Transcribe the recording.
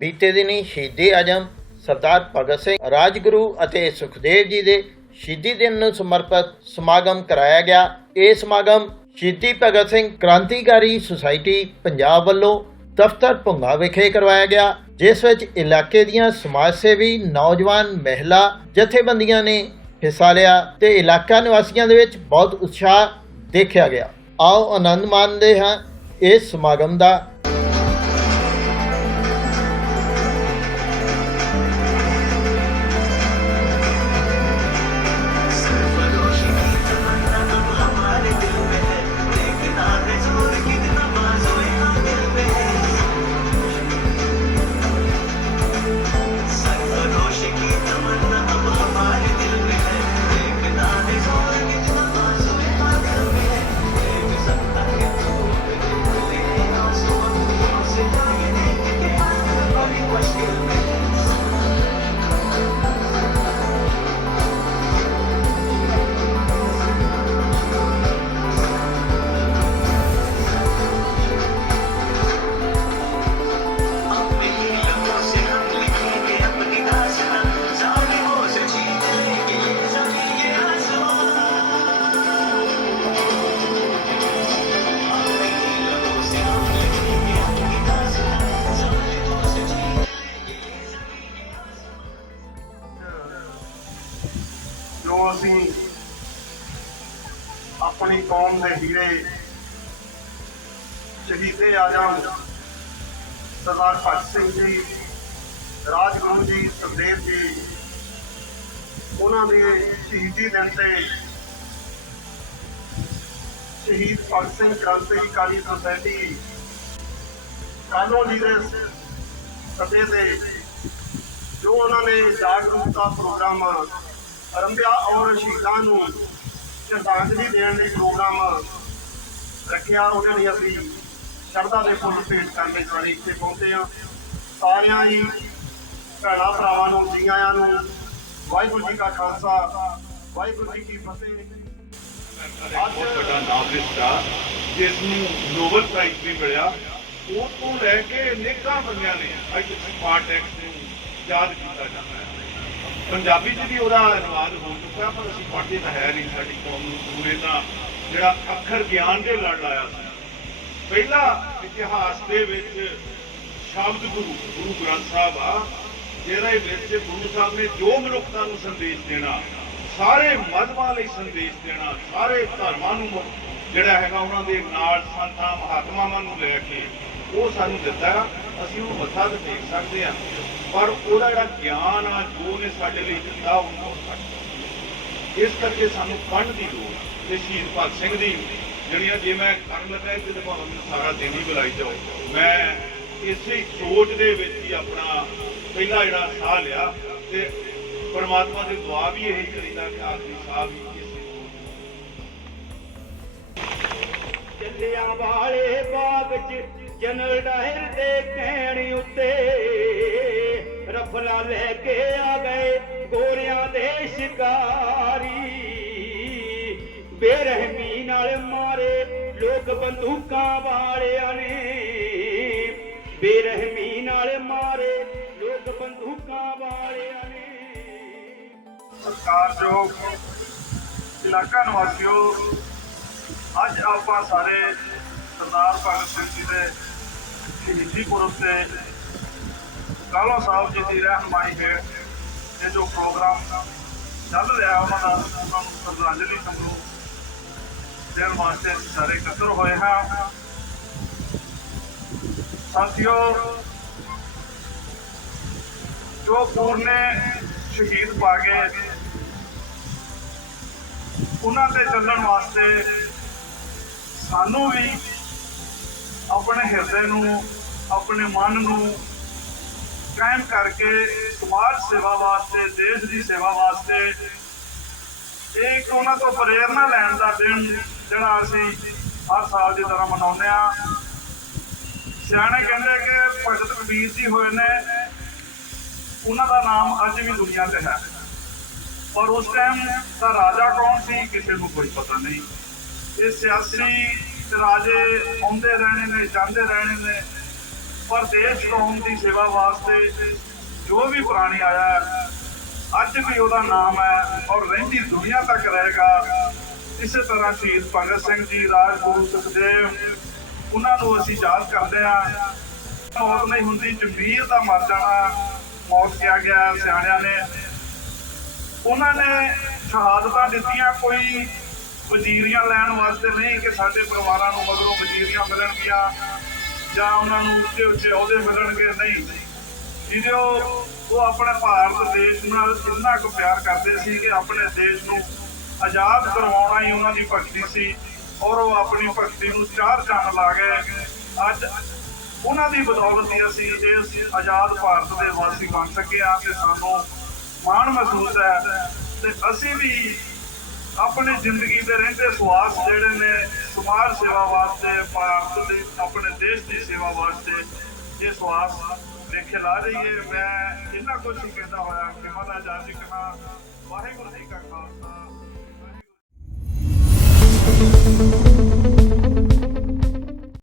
ਬੀਤੇ ਦਿਨੀ ਸ਼ਹੀਦੀ ਆਜਮ ਸਰਦਾਰ ਭਗਤ ਸਿੰਘ, ਰਾਜਗੁਰੂ ਅਤੇ ਸੁਖਦੇਵ ਜੀ ਦੇ ਸ਼ਹੀਦੀ ਦਿਨ ਨੂੰ ਸਮਰਪਿਤ ਸਮਾਗਮ ਕਰਾਇਆ ਗਿਆ। ਇਹ ਸਮਾਗਮ ਸ਼ਹੀਦੀ ਭਗਤ ਸਿੰਘ ਕ੍ਰਾਂਤੀਕਾਰੀ ਸੁਸਾਇਟੀ ਪੰਜਾਬ ਵੱਲੋਂ ਦਫ਼ਤਰ ਭੁੰਗਾ ਵਿਖੇ ਕਰਵਾਇਆ ਗਿਆ, ਜਿਸ ਵਿੱਚ ਇਲਾਕੇ ਦੀਆਂ ਸਮਾਜ ਸੇਵੀ, ਨੌਜਵਾਨ, ਮਹਿਲਾ, ਜਥੇਬੰਦੀਆਂ ਨੇ ਹਿੱਸਾ ਲਿਆ ਤੇ ਇਲਾਕਾ ਨਿਵਾਸੀਆਂ ਦੇ ਵਿੱਚ ਬਹੁਤ ਉਤਸ਼ਾਹ ਦੇਖਿਆ ਗਿਆ। ਆਓ ਆਨੰਦ ਮਾਣਦੇ ਹਾਂ ਇਸ ਸਮਾਗਮ ਦਾ ਕੌਮ ਦੇ ਹੀਰੇ ਸ਼ਹੀਦੇ ਆਜਮ ਸਰਦਾਰ ਭਗਤ ਸਿੰਘ ਜੀ, ਰਾਜਗੁਰੂ ਜੀ, ਸੁਖਦੇਵ ਜੀ, ਉਹਨਾਂ ਦੇ ਸ਼ਹੀਦੀ ਦਿਨ ਤੇ ਸ਼ਹੀਦ ਭਗਤ ਸਿੰਘ ਕ੍ਰਾਂਤੀਕਾਰੀ ਸੁਸਾਇਟੀ ਕਾਨੋ ਜੀ ਦੇ ਸੱਦੇ ਤੇ ਜੋ ਉਹਨਾਂ ਨੇ ਜਾਗਰੂਕਤਾ ਪ੍ਰੋਗਰਾਮ ਆਰੰਭਿਆ ਔਰ ਸ਼ਹੀਦਾਂ ਨੂੰ ਸ਼ਰਧਾਂਜਲੀ ਦੇਣ ਲਈ ਪ੍ਰੋਗਰਾਮ ਰੱਖਿਆ। ਉਹਦੇ ਲਈ ਅਸੀਂ ਸ਼ਰਧਾ ਦੇ ਫੁੱਲ ਭੇਟ ਕਰਨ ਲਈ ਸਾਰੇ ਇੱਥੇ ਪਹੁੰਚੇ ਆ ਸਾਰਿਆਂ ਹੀ ਭੈਣਾਂ ਭਰਾਵਾਂ ਨੂੰ ਜੀ ਆਇਆਂ ਨੂੰ ਵਾਹਿਗੁਰੂ ਜੀ ਕਾ ਖਾਲਸਾ, ਵਾਹਿਗੁਰੂ ਜੀ ਕੀ ਫਤਿਹ। ਬਹੁਤ ਵੱਡਾ ਨਾਵਲਿਸਟ ਆ ਜਿਸ ਨੂੰ ਨੋਬਲ ਪ੍ਰਾਈਜ਼ ਵੀ ਮਿਲਿਆ। ਉਹ ਤੋਂ ਲੈ ਕੇ ਅਨੇਕਾਂ ਬੰਦਿਆਂ ਨੇ ਅੱਜ ਸਮਾਰਟ ਐਕਟ ਨੂੰ ਯਾਦ ਕੀਤਾ ਜਾਂਦਾ ਹੈ। ਪੰਜਾਬੀ 'ਚ ਵੀ ਉਹਦਾ ਰਿਵਾਜ਼ ਹੋ ਚੁੱਕਾ ਪਰ ਅਸੀਂ ਪੜ੍ਹਦੇ ਤਾਂ ਹੈ ਨਹੀਂ ਸਾਡੀ ਕੌਮ ਨੂੰ ਪੂਰੇ ਤਾਂ ਜਿਹੜਾ ਅੱਖਰ ਗਿਆਨ ਦੇ ਲੜ ਲਾਇਆ ਸੀ। ਪਹਿਲਾ ਇਤਿਹਾਸ ਦੇ ਵਿੱਚ ਸ਼ਬਦ ਗੁਰੂ ਗੁਰੂ ਗ੍ਰੰਥ ਸਾਹਿਬ ਆ, ਜਿਹਦੇ ਵਿੱਚ ਗੁਰੂ ਸਾਹਿਬ ਨੇ ਜੋ ਮਨੁੱਖਤਾ ਨੂੰ ਸੰਦੇਸ਼ ਦੇਣਾ, ਸਾਰੇ ਮਜ਼ਮਾਂ ਲਈ ਸੰਦੇਸ਼ ਦੇਣਾ, ਸਾਰੇ ਧਰਮਾਂ ਨੂੰ ਜਿਹੜਾ ਹੈਗਾ ਉਹਨਾਂ ਦੇ ਨਾਲ ਸੰਤਾਂ, ਮਹਾਤਮਾਵਾਂ ਨੂੰ ਲੈ ਕੇ ਉਹ ਸਾਨੂੰ ਦਿੱਤਾ, ਅਸੀਂ ਉਹ ਮੱਥਾ ਤੇ ਟੇਕ ਸਕਦੇ ਹਾਂ। ਪਰ ਉਹਦਾ ਜਿਹੜਾ ਗਿਆਨ ਆ, ਜੋ ਨੇ ਸਾਡੇ ਲਈ ਦਿੱਤਾ, ਉਹ ਬਹੁਤ ਇਸ ਕਰਕੇ ਸਾਨੂੰ ਪੜ੍ਹਨ ਦੀ ਲੋੜ ਤੇ ਸ਼ਹੀਦ ਭਗਤ ਸਿੰਘ ਦੀ ਜਿਹੜੀਆਂ ਜੇ ਮੈਂ ਕਰਨ ਲੱਗਾ ਤੇ ਭਾਵੇਂ ਮੈਨੂੰ ਸਾਰਾ ਦਿਨ ਹੀ ਬੁਲਾਈ ਜਾਓ। ਮੈਂ ਇਸੇ ਸੋਚ ਦੇ ਵਿੱਚ ਹੀ ਆਪਣਾ ਪਹਿਲਾ ਜਿਹੜਾ ਸਾਹ ਲਿਆ, ਤੇ ਪਰਮਾਤਮਾ ਦੀ ਦੁਆ ਵੀ ਇਹੀ ਕਰੀਦਾ ਕਿ ਆਖਰੀ ਸਾਹ ਵੀ ਇਸੇ ਚੱਲਿਆਂ ਵਾਲੇ ਬਾਗ 'ਚ ਜਨਰਲ ਡਾਇਰ ਦੇ ਕਹਿਣ ਉੱਤੇ ਰਫਲਾ ਲੈ ਕੇ ਆ ਗਏ ਗੋਰਿਆਂ ਦੇ ਸ਼ਿਕਾਰੀ ਬੇਰਹਿਮੀ ਨਾਲ ਮਾਰੇ ਲੋਕ ਬੰਦੂਕਾਂ ਵਾਲਿਆਂ ਨੇ ਬੇਰਹਿਮੀ ਨਾਲ ਮਾਰੇ ਲੋਕ ਬੰਦੂਕਾਂ ਵਾਲਿਆਂ ਨੇ ਸਤਿਕਾਰਯੋਗ ਇਲਾਕਾ ਨਿਵਾਸੀਓ ਅੱਜ ਆਪਾਂ ਸਾਰੇ ਸਰਦਾਰ ਭਗਤ ਸਿੰਘ ਜੀ ਦੇ ਸ਼ਹੀਦੀ ਪੁਰਬ ਤੇ ਕਾਲੋ ਸਾਹਿਬ ਜੀ ਦੀ ਰਹਿਨਮਾਈ ਹੇਠ ਇਹ ਜੋ ਪ੍ਰੋਗਰਾਮ ਚੱਲ ਰਿਹਾ, ਉਹਨਾਂ ਦਾ ਉਹਨਾਂ ਨੂੰ ਸ਼ਰਧਾਂਜਲੀ ਸਮੂਹ ਦੇਣ ਵਾਸਤੇ ਅਸੀਂ ਸਾਰੇ ਇਕੱਤਰ ਹੋਏ ਹਾਂ। ਸਾਥੀਓ ਜੋ ਪੂਰਨੇ ਸ਼ਹੀਦ ਪਾ ਗਏ ਉਹਨਾਂ ਤੇ ਚੱਲਣ ਵਾਸਤੇ ਸਾਨੂੰ ਵੀ ਆਪਣੇ ਹਿਰਦੇ ਨੂੰ, ਆਪਣੇ ਮਨ ਨੂੰ ਕਾਇਮ ਕਰਕੇ ਸਮਾਜ ਸੇਵਾ ਵਾਸਤੇ, ਦੇਸ਼ ਦੀ ਸੇਵਾ ਵਾਸਤੇ ਇਹ ਇੱਕ ਉਹਨਾਂ ਤੋਂ ਪ੍ਰੇਰਣਾ ਲੈਣ ਦਾ ਦਿਨ, ਜਿਹੜਾ ਅਸੀਂ ਹਰ ਸਾਲ ਦੀ ਤਰ੍ਹਾਂ ਮਨਾਉਂਦੇ ਆ ਸਿਆਣੇ ਕਹਿੰਦੇ ਕਿ ਭਗਤ ਕਬੀਰ ਜੀ ਹੋਏ ਨੇ, ਉਹਨਾਂ ਦਾ ਨਾਮ ਅੱਜ ਵੀ ਦੁਨੀਆ ਤੇ ਹੈ। ਔਰ ਉਸ ਟਾਈਮ ਦਾ ਰਾਜਾ ਕੌਣ ਸੀ, ਕਿਸੇ ਨੂੰ ਕੋਈ ਪਤਾ ਨਹੀਂ। ਇਹ ਸਿਆਸੀ ਰਾਜੇ ਆਉਂਦੇ ਰਹਿਣੇ ਨੇ, ਜਾਂਦੇ ਰਹਿਣੇ ਨੇ। ਪਰ ਦੇਸ਼ ਕੌਮ ਦੀ ਸੇਵਾ ਵਾਸਤੇ ਜੋ ਵੀ ਪੁਰਾਣੀ ਆਇਆ ਅੱਜ ਵੀ ਉਹਦਾ ਨਾਮ ਹੈ ਔਰ ਰਹਿੰਦੀ ਦੁਨੀਆ ਤੱਕ ਰਹੇਗਾ। ਇਸੇ ਤਰ੍ਹਾਂ ਸ਼ਹੀਦ ਭਗਤ ਸਿੰਘ ਜੀ, ਰਾਜਗੁਰੂ, ਸੁਖਦੇਵ, ਉਹਨਾਂ ਨੂੰ ਅਸੀਂ ਯਾਦ ਕਰਦੇ ਹਾਂ। ਮੌਤ ਨਹੀਂ ਹੁੰਦੀ, ਜੰਬੀਰ ਦਾ ਮਰ ਜਾਣਾ, ਮੌਤ ਕਿਹਾ ਗਿਆ ਸਿਆਣਿਆਂ ਨੇ। ਉਹਨਾਂ ਨੇ ਸ਼ਹਾਦਤਾਂ ਦਿੱਤੀਆਂ, ਕੋਈ ਵਜ਼ੀਰੀਆਂ ਲੈਣ ਵਾਸਤੇ ਨਹੀਂ ਕਿ ਸਾਡੇ ਪਰਿਵਾਰਾਂ ਨੂੰ ਮਗਰੋਂ ਵਜ਼ੀਰੀਆਂ ਮਿਲਣਗੀਆਂ। ਜਾਂ ਉਹਨਾਂ ਨੂੰ ਉੱਚੇ ਉੱਚੇ ਅਹੁਦੇ ਮਿਲਣਗੇ, ਨਹੀਂ। ਜਿਹਦੇ ਉਹ ਆਪਣੇ ਭਾਰਤ ਦੇਸ਼ ਨਾਲ ਇੰਨਾ ਕੁ ਪਿਆਰ ਕਰਦੇ ਸੀ ਕਿ ਆਪਣੇ ਦੇਸ਼ ਨੂੰ ਆਜ਼ਾਦ ਕਰਵਾਉਣਾ ਹੀ ਉਹਨਾਂ ਦੀ ਭਗਤੀ ਸੀ ਔਰ ਉਹ ਆਪਣੀ ਭਗਤੀ ਨੂੰ ਚਾਰ ਚੰਨ ਲਾ ਗਏ ਅੱਜ ਉਹਨਾਂ ਦੀ ਬਦੌਲਤ ਹੀ ਅਸੀਂ ਇਸ ਆਜ਼ਾਦ ਭਾਰਤ ਦੇ ਵਾਸੀ ਬਣ ਸਕੇ ਆ ਕਿ ਸਾਨੂੰ ਮਾਣ ਮਹਿਸੂਸ ਹੈ ਤੇ ਅਸੀਂ ਵੀ ਆਪਣੀ ਜ਼ਿੰਦਗੀ ਦੇ ਰਹਿੰਦੇ ਸਵਾਸ ਜਿਹੜੇ ਨੇ ਸਮਾਜ ਸੇਵਾ ਵਾਸਤੇ, ਭਾਰਤ ਦੇ ਆਪਣੇ ਦੇਸ਼ ਦੀ ਸੇਵਾ ਵਾਸਤੇ ਇਹ ਸਵਾਸ ਲੇਖੇ ਲਾ ਰਹੀਏ ਮੈਂ ਇਹਨਾਂ ਕੁਝ ਹੀ ਕਹਿੰਦਾ ਹੋਇਆ ਕਿ ਮਹਾਰਾਜ ਜੀ ਕਹਾ ਵਾਹਿਗੁਰੂ ਜੀ ਕਾ ਖਾਲਸਾ।